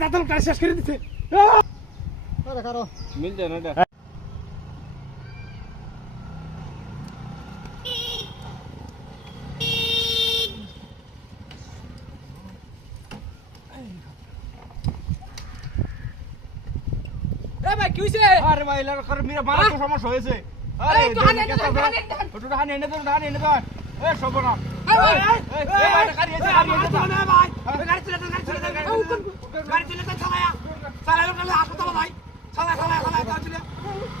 দাঁতল কাজ শেষ করে দিছে আরে কারো মিল যায় না এটা এ ভাই কি হইছে আরে ভাই এলার করে মিরা মারা তো সমস্যা হয়েছে আরে একটু হানে এনে দাও, ওটা হানে এনে দাও এ সবনা এই ভাই এই ভাই গাড়ি আছে ভাই গাড়ি চলে দাও গাড়ি চলে দাও চালায়া চালায়া গেলে হাসপাতাল ভাই চালা দাও চলে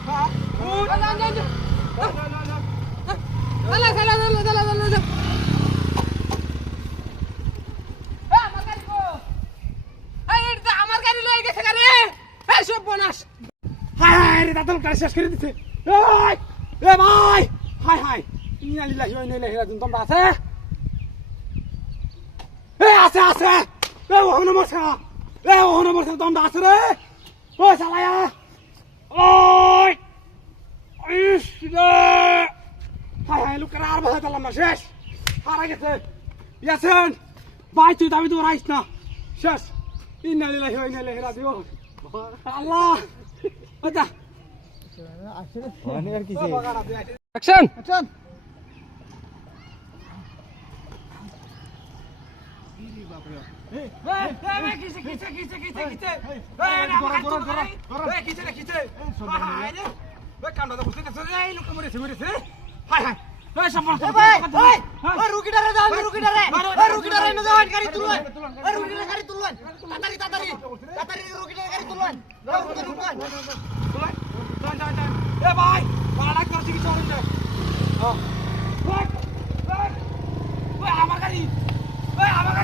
হ্যাঁ চালা আমার গাড়ি লয়ে গেছে গাড়ি এই সব বোনাস হায় রে দাঁতল কাজ শেষ করে দিছে এ ভাই হায় ইন্না লিল্লাহি ওয়া ইন্না ইলাইহি রাজিউন তোমরা আছে এ ওহনো মরছা তোমরা আছে রে ও চালায়া ওই ইস রে হায় লোকেরা আর ভালো চালাম না শেষ হারা গেছে ইয়াসেন ভাই তুই দাবি তো রাইস না শেষ ইন্না লিল্লাহি ওয়া ইন্না ইলাইহি রাজিউন আল্লাহ আচ্ছা মানে আর কিছু অ্যাকশন অ্যাকশন আমার গাড়ি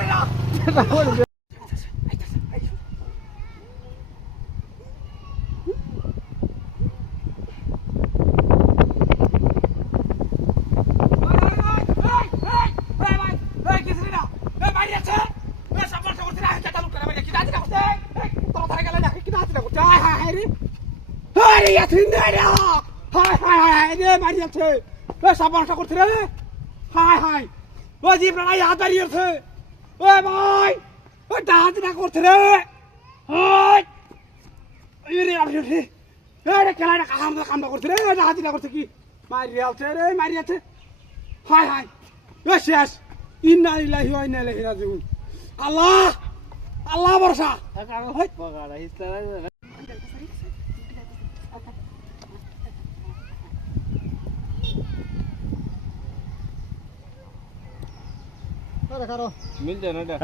না হাত দাঁড়িয়েছে ও ভাই ও ডাহাতি না করছে রে খেলাটা কামটা করছে রে ডাহাতি না করছে কি মারি আছে হায় শেষ ইন্না লিল্লাহি ওয়া ইন্না ইলাইহি রাজিউন আল্লাহ ভরসা আরে কারো মিল যায় না এটা